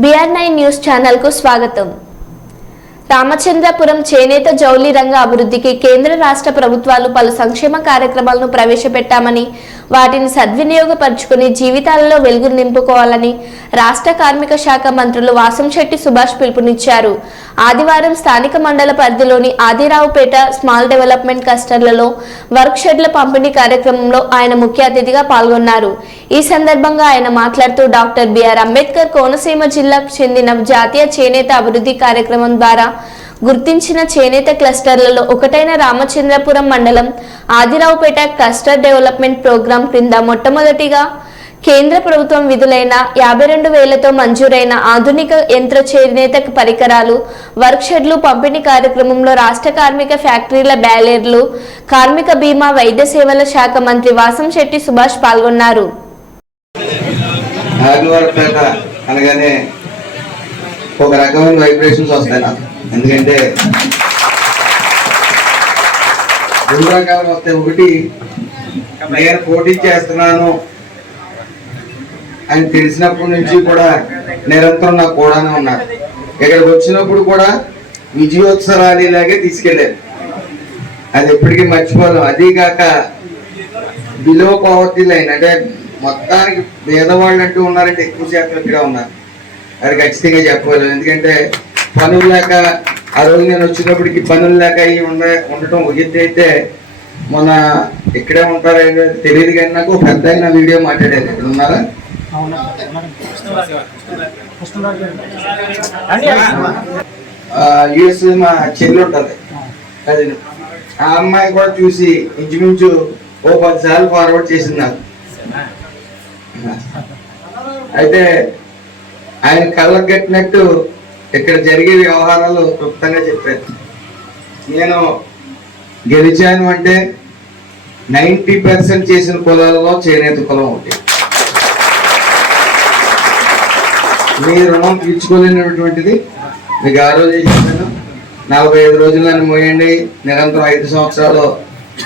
BR nine న్యూస్కు స్వాగతం. రామచంద్రపురం చేనేత జౌలి రంగ అభివృద్ధికి కేంద్ర రాష్ట్ర ప్రభుత్వాలు పలు సంక్షేమ కార్యక్రమాలను ప్రవేశపెట్టామని వాటిని సద్వినియోగపరుచుకుని జీవితాలలో వెలుగు నింపుకోవాలని రాష్ట్ర కార్మిక శాఖ మంత్రులు వాసంశెట్టి సుభాష్ పిలుపునిచ్చారు. ఆదివారం స్థానిక మండల పరిధిలోని ఆదిరావుపేట స్మాల్ డెవలప్మెంట్ క్లస్టర్లలో వర్క్ షెడ్ల పంపిణీ కార్యక్రమంలో ఆయన ముఖ్య అతిథిగా పాల్గొన్నారు. ఈ సందర్భంగా ఆయన మాట్లాడుతూ డాక్టర్ బిఆర్ అంబేద్కర్ కోనసీమ జిల్లాకు చెందిన జాతీయ చేనేత అభివృద్ధి కార్యక్రమం ద్వారా గుర్తించిన చేనేత క్లస్టర్లలో ఒకటైన రామచంద్రపురం మండలం ఆదిరావుపేట క్లస్టర్ డెవలప్మెంట్ ప్రోగ్రాం క్రింద మొట్టమొదటిగా కేంద్ర ప్రభుత్వం విధులైన యాభై రెండు వేలతో మంజూరైన ఆధునిక యంత్ర చేనేత పరికరాలు వర్క్ షెడ్లు పంపిణీ కార్యక్రమంలో రాష్ట్ర కార్మిక ఫ్యాక్టరీల బ్యాలెర్లు కార్మిక బీమా వైద్య సేవల శాఖ మంత్రి వాసంశెట్టి సుభాష్ పాల్గొన్నారు. ఆదివారపేట అనగానే ఒక రకమైన వైబ్రేషన్స్ వస్తాయి నాకు. ఎందుకంటే రెండు రకాలు వస్తాయి ఒకటి నేను పోటీ చేస్తున్నాను అని తెలిసినప్పటి నుంచి కూడా నిరంతరం నాకు కూడానే ఉన్నారు ఇక్కడికి వచ్చినప్పుడు కూడా విజయోత్సరాలిలాగే తీసుకెళ్ళారు అది ఎప్పటికీ మర్చిపోలేం. అదీ కాక బిలో పవర్టీ లైన్ అంటే మొత్తానికి పేదవాళ్ళు అంటూ ఉన్నారంటే ఎక్కువ శాతం ఇక్కడ ఉన్నారు. అది ఖచ్చితంగా చెప్పగలను. ఎందుకంటే పనులు లేక ఆ రోజు నేను వచ్చినప్పటికి పనులు లేక అవి ఉండ ఉండటం ఒక అయితే మొన్న ఇక్కడే ఉంటారో ఏంటో తెలియదు కానీ నాకు పెద్ద ఆయన వీడియో మాట్లాడారు. ఇక్కడ ఉన్నారా? యుఎస్ మా చెల్లి ఉంటుంది. అది ఆ అమ్మాయి కూడా చూసి ఇంచుమించు ఓ పది సార్లు ఫార్వర్డ్ చేసింది నాకు. అయితే ఆయన కళ్ళకు కట్టినట్టు ఇక్కడ జరిగే వ్యవహారాలు క్లుప్తంగా చెప్పారు. నేను గెలిచాను అంటే నైంటీ పర్సెంట్ చేసిన కులాలలో చేనేత కులం ఒకటి. మీ రుణం తీర్చుకోలేనటువంటిది మీకు ఆ రోజే చెప్పాను. నలభై ఐదు రోజులు నన్ను మోయండి నిరంతరం ఐదు సంవత్సరాలు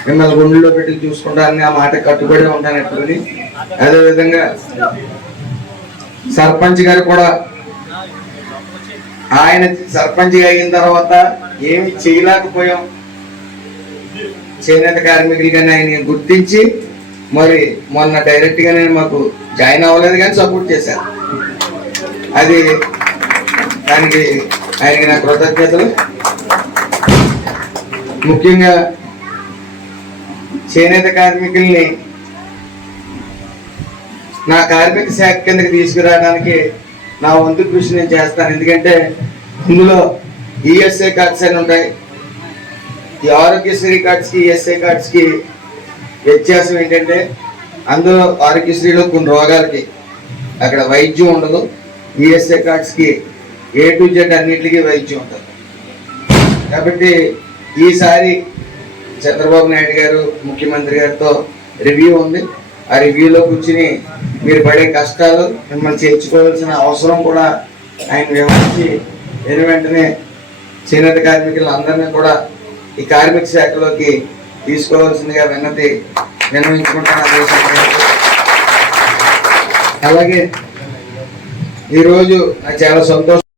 మిమ్మల్ని గుండెల్లో పెట్టి చూసుకుంటానని ఆ మాట కట్టుబడి ఉంటాను ఎప్పుడని. అదేవిధంగా సర్పంచ్ గారు కూడా ఆయన సర్పంచ్ అయిన తర్వాత ఏమి చేయలేకపోయాం. చేనేత కార్మికులు కానీ ఆయన గుర్తించి మరి మొన్న డైరెక్ట్గా నేను మాకు జాయిన్ అవ్వలేదు కానీ సపోర్ట్ చేశారు. అది దానికి ఆయనకి నా కృతజ్ఞతలు. ముఖ్యంగా చేనేత కార్మికుల్ని నా కార్మిక శాఖ కిందకి తీసుకురావడానికి నా వంతు కృషి నేను చేస్తాను. ఎందుకంటే ఇందులో ఈఎస్ఐ కార్డ్స్ అని ఉంటాయి. ఈ ఆరోగ్యశ్రీ కార్డ్స్కి ఈఎస్ఐ కార్డ్స్కి వ్యత్యాసం ఏంటంటే అందులో ఆరోగ్యశ్రీలో కొన్ని రోగాలకి అక్కడ వైద్యం ఉండదు. ఈఎస్ఐ కార్డ్స్కి ఏ టు జెడ్ అన్నింటికి వైద్యం ఉంటుంది. కాబట్టి ఈసారి చంద్రబాబు నాయుడు గారు ముఖ్యమంత్రి గారితో రివ్యూ ఉంది. ఆ రివ్యూలో కూర్చుని మీరు పడే కష్టాలు మిమ్మల్ని చేర్చుకోవాల్సిన అవసరం కూడా ఆయన వివరించి వెను వెంటనే చేనేత కార్మికులందరినీ కూడా ఈ కార్మిక శాఖలోకి తీసుకోవాల్సిందిగా విన్నతి విన్నవించుకుంటాను అలాగే ఈరోజు నాకు చాలా సంతోషం